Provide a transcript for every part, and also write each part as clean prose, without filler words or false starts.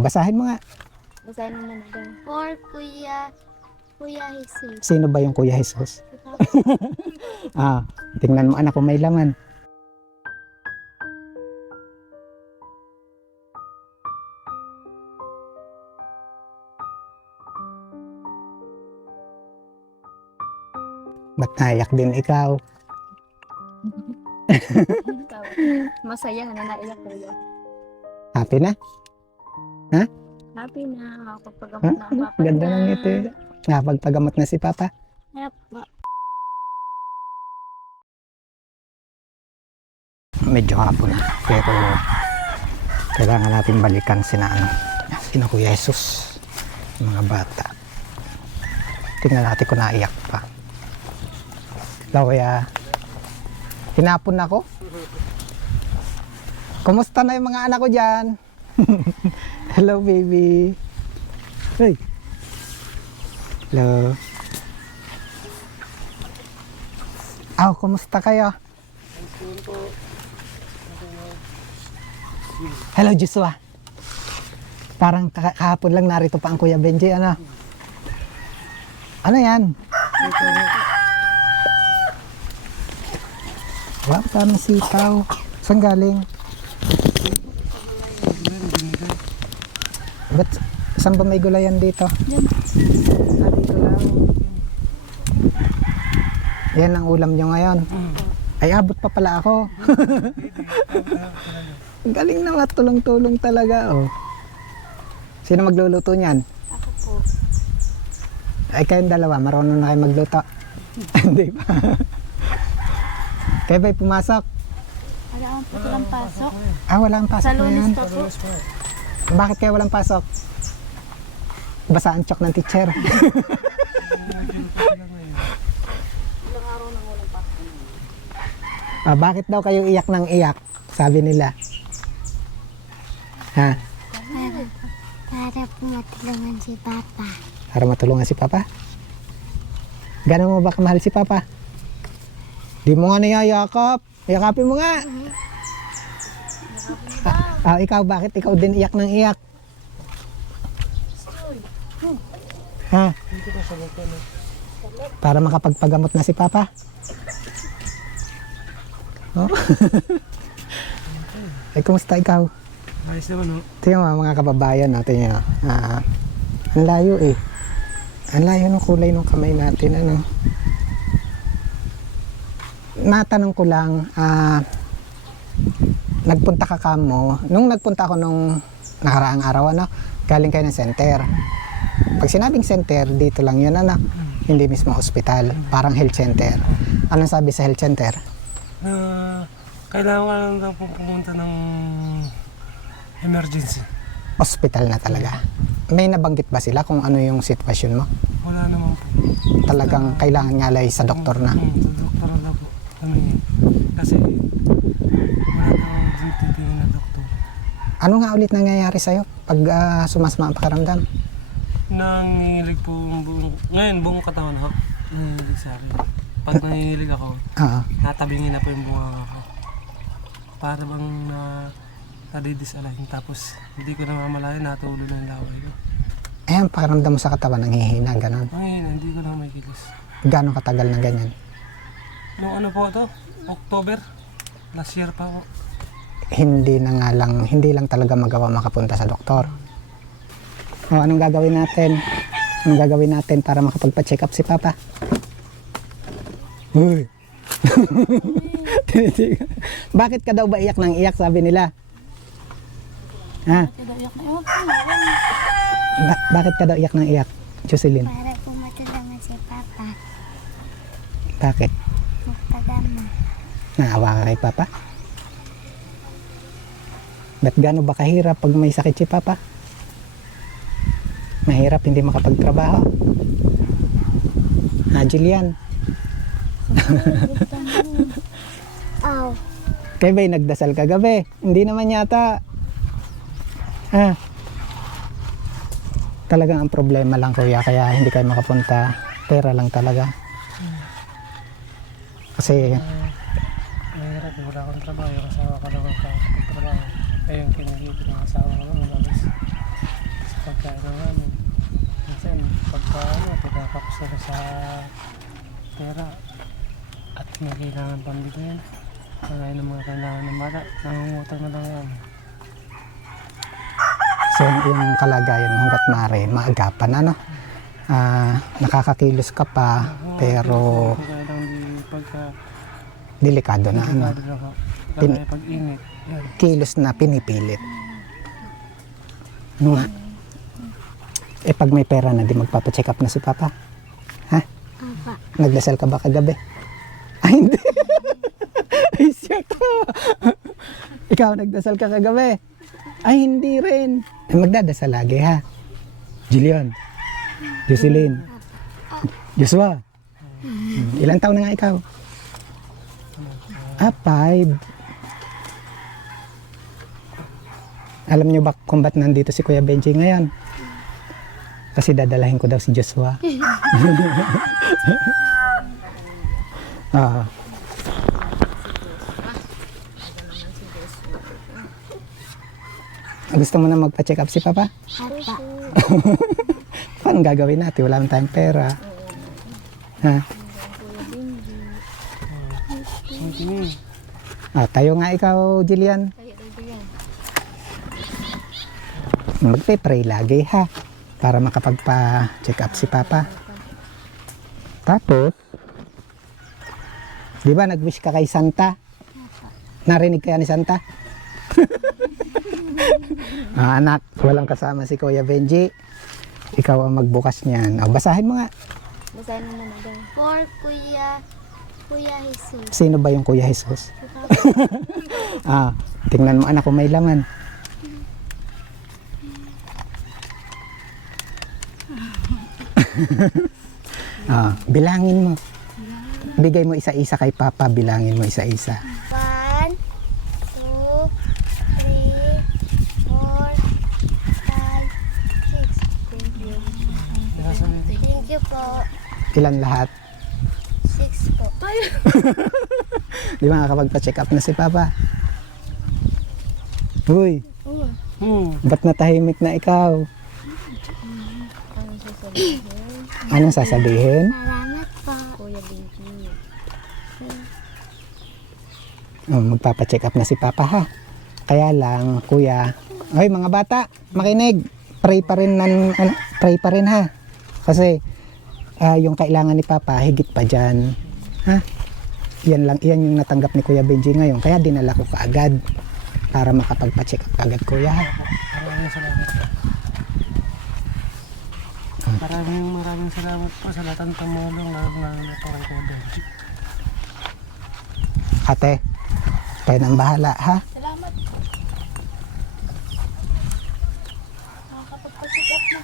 basahin mo nga. Basahin mo muna daw. For Kuya Jesus. Sino ba yung Kuya Jesus? Tingnan mo anak kung may laman. Ba't naiyak din ikaw? Masaya na naiyak Kuya. Happy na? Happy na nakapagpagamot na ang papa Ganda niya. ng ngiti. Nakapagpagamot na si Papa. Harap po. Medyo hapon na. Pero kailangan natin balikan sina Kuya Jesus. Yung mga bata. Tingnan natin kung naiyak pa. Hello Kuya. Tinapon na ako. Kumusta na yung mga anak ko dyan? Hello baby. Hey. Hello. Kumusta kayo? Hello Joshua. Parang kahapon lang narito pa ang Kuya Benji. Ano yan? Wow, parang sitaw. Saan galing? Saan ba may gulayan dito? Dito lang. Yan ang ulam nyo ngayon. Ay, abot pa pala ako. Galing na, tulong-tulong talaga. Oh. Sino magluluto niyan? Ako po. Ay, kayong dalawa, marunong na kayo magluto. Hindi pa. Kayo ba'y pumasok? Wala akong po walang pasok. Walang pasok Sa na Lunes yan. pa po. Bakit kaya walang pasok? Basa ang chok ng teacher. Bakit daw kayo iyak ng iyak? Sabi nila. Ha? Para po matulungan si Papa. Para matulungan si Papa? Gano'n mo ba kamahal si Papa? Di mo nga niyayakap. Yakapin mo nga. Ikaw, bakit ikaw din iyak ng iyak? Ha? Para makapagpagamot na si Papa? Oh? Ay, kumusta ikaw? Ayos naman, no? Tingnan mo mga kababayan natin yun. Ang layo eh. Ang layo ng kulay ng kamay natin. Ano? Natanong ko lang, nagpunta ka kamo. Nung nagpunta ako nung nakaraang araw, ano, galing kayo ng center. Pag sinabing center, dito lang yun, ano, hindi mismo hospital. Parang health center. Anong sabi sa health center? Kailangan ka lang daw pumunta ng emergency. Hospital na talaga. May nabanggit ba sila kung ano yung sitwasyon mo? Wala naman po. Talagang kailangan nga lay sa doktor na. Sa doktor na daw po. Kasi wala daw titingin na doktor. Ano nga ulit nangyayari sa'yo pag sumasama ang pakiramdam? Nangingilig po buong katawan ho. Nangingilig sa akin. Pag nangingilig ako, natabingin na po yung bunga ko. Para bang nadidisalign. Tapos hindi ko namamalayan, natulo na yung laway ko. Ayan, pakiramdam mo sa katawan, nanghihina, gano'n. Nanghihina, hindi ko na may kilos. Gano'ng katagal na ganyan? Nung ano po ito? October. Last year pa po. Hindi lang talaga magawa makapunta sa doktor. Anong gagawin natin? Anong gagawin natin para makapagpa-check up si Papa? Uy! Bakit ka daw ba iyak ng iyak, sabi nila? Ha? Bakit ka daw iyak ng iyak, Jocelyn? Para po matulungan si Papa. Bakit? Magpagamot. Naawa ka kay Papa? Ba't gaano ba kahirap pag may sakit si Papa? Mahirap hindi makapagtrabaho. Julian? Kaya ba'y nagdasal kagabi? Hindi naman yata. Talagang ang problema lang kuya, kaya hindi kayo makapunta. Pera lang talaga. Kasi Mahirap, wala akong trabaho. Yung asawa ko lang ang kapagtrabaho. Ayun, kinigit ng asawa ko. nakapos na rin sa pera at may kailangan pambigyan. Kagaya ng mga kailangan ng bata, nangungutang na lang yan. So yung kalagayan mo hanggat maaari, maagapan ano. Nakakakilos ka pa, pero Kaya lang di pagka delikado na ano. delikado lang ho. Kagaya pag-init. Yan. Kilos na pinipilit. Ano nga? Eh pag may pera na, di magpapacheck up na si Papa. Ha? Apa. Nagdasal ka ba kagabi? Ay, hindi. Ay, siya ka. Ikaw, nagdasal ka kagabi? Ay, hindi rin. Eh, magdadasal lagi, ha? Jillian. Jocelyn. Joshua. Ilang taon na nga ikaw? 5. Alam niyo ba kung ba't nandito si Kuya Benji ngayon? Kasi dadalahin ko daw si Joshua. Ah. Gusto mo na magpa-check up si Papa? Apa. Paano gagawin natin? Wala naman tayong pera. Ha? Tingin. Tayo nga ikaw, Jillian. Kayo dito yan. Magpe-pray lagi, ha? Para makapagpa-check up si Papa. Tapos, di ba nag-wish ka kay Santa? Narinig kaya ni Santa? Anak, walang kasama si Kuya Benji. Ikaw ang magbukas niyan. Basahin mo nga. Basahin mo muna daw. For Kuya Jesus. Sino ba yung Kuya Jesus? Tingnan mo anak kung may laman. Bilangin mo. Bigay mo isa-isa kay Papa, bilangin mo isa-isa. 1, 2, 3, 4, 5, 6. Thank you. Thank you po. Ilan lahat? 6 po. Di ba nakakapagpa-check up na si Papa? Uy, ba't natahimik na ikaw? Anong sasabihin? Salamat po. Kuya Benji. Magpapa-check up na si Papa, ha? Kaya lang, Kuya, ay mga bata, makinig. Pray pa rin, pray pa rin, ha? Kasi yung kailangan ni Papa, higit pa dyan. Ha? Yan yung natanggap ni Kuya Benji ngayon. Kaya dinala ko kaagad para makapagpa-check up agad, Kuya, ha? Maraming salamat. Maraming salamat po sa lahat ng tumulong lalo na po kay Kuya Benji. Ate, tayo nang bahala, ha? Salamat. Nakakapagpasigap na.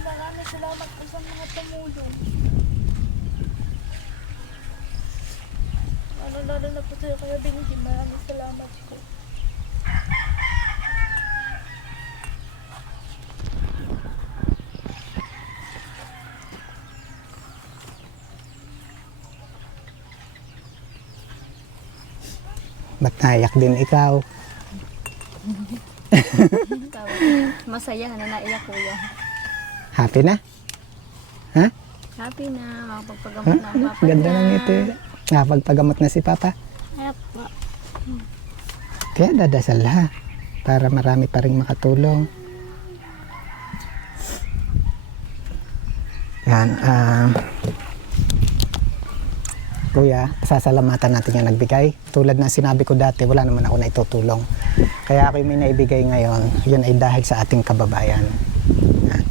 Maraming salamat po sa mga tumulong. Lalo na po sa'yo Kuya Benji. Maraming salamat po. Ba't naiyak din ikaw? Masaya na naiyak Kuya. Happy na? Ha? Happy na. Makapagpagamot na ang papa Ganda niya. ng ngiti. Nakapagpagamot na si Papa. Apo. Kaya dadasal, ha? Para marami pa rin makatulong. Yan. Kuya, sasalamatan natin yung nagbigay. Tulad ng sinabi ko dati, wala naman ako na itutulong. Kaya ako yung may naibigay ngayon, yun ay dahil sa ating kababayan. Yan.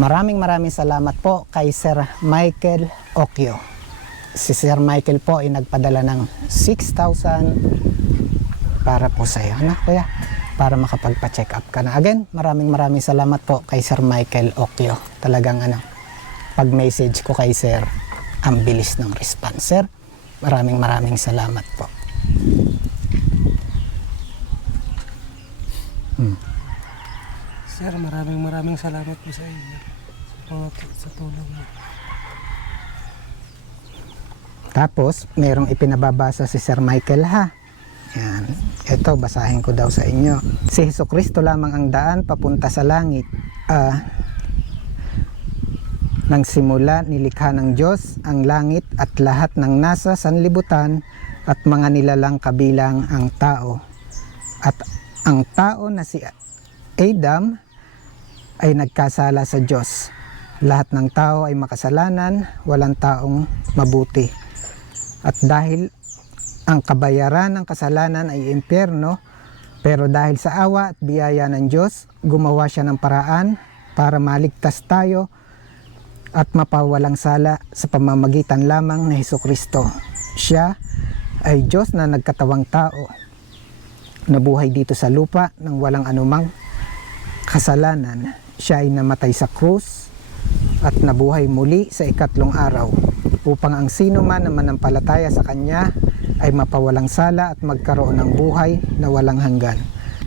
Maraming salamat po kay Sir Michael Okyo. Si Sir Michael po ay nagpadala ng 6,000 para po sa iyo, na kuya, para makapagpa-check up ka na. Again, maraming salamat po kay Sir Michael Okyo. Talagang pag-message ko kay Sir, ang bilis ng response. Sir, maraming salamat po. Sir, maraming salamat po sa inyo sa tulong mo. Tapos, merong ipinababasa si Sir Michael ha. Yan. Ito, basahin ko daw sa inyo. Si Hesukristo lamang ang daan papunta sa langit. Nang simula nilikha ng Diyos ang langit at lahat ng nasa sanlibutan at mga nilalang kabilang ang tao. At ang tao na si Adam ay nagkasala sa Diyos. Lahat ng tao ay makasalanan, walang taong mabuti. At dahil ang kabayaran ng kasalanan ay impyerno, pero dahil sa awa at biyaya ng Diyos, gumawa siya ng paraan para maligtas tayo at mapawalang sala sa pamamagitan lamang ni Hesukristo. Siya ay Diyos na nagkatawang tao, nabuhay dito sa lupa nang walang anumang kasalanan. Siya ay namatay sa krus at nabuhay muli sa ikatlong araw, upang ang sino man na manampalataya sa Kanya ay mapawalang sala at magkaroon ng buhay na walang hanggan.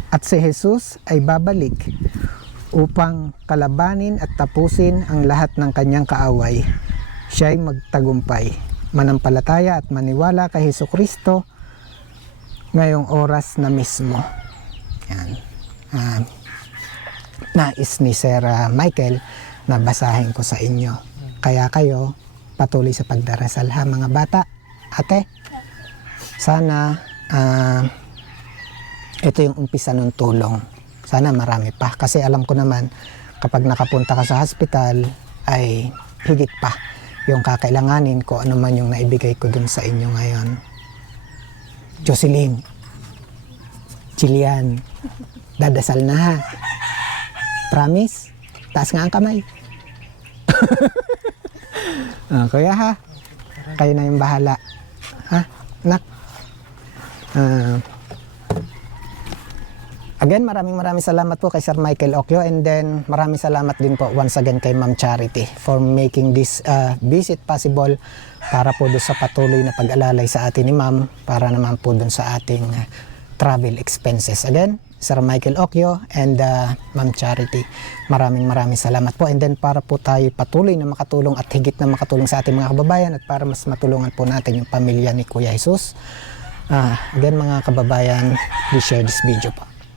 At si Jesus ay babalik upang kalabanin at tapusin ang lahat ng kanyang kaaway. Siya ay magtagumpay. Manampalataya at maniwala kay Hesukristo ngayong oras na mismo. Yan. Nais ni Sir Michael na basahin ko sa inyo. Kaya kayo patuloy sa pagdarasal ha mga bata. Ate, sana ito yung umpisa ng tulong. Sana marami pa. Kasi alam ko naman, kapag nakapunta ka sa hospital, ay higit pa yung kakailanganin ko ano man yung naibigay ko dun sa inyo ngayon. Jocelyn, Jillian, dadasal na ha. Promise? Taas nga ang kamay. Kuya ha, kayo na yung bahala. Ha? Nak? Again, maraming salamat po kay Sir Michael Occhio, and then maraming salamat din po once again kay Ma'am Charity for making this visit possible para po doon sa patuloy na pag-alalay sa atin ni Ma'am, para naman po doon sa ating travel expenses. Again, Sir Michael Occhio and Ma'am Charity, maraming salamat po, and then para po tayo patuloy na makatulong at higit na makatulong sa ating mga kababayan at para mas matulungan po natin yung pamilya ni Kuya Jesus. Again mga kababayan, please share this video po.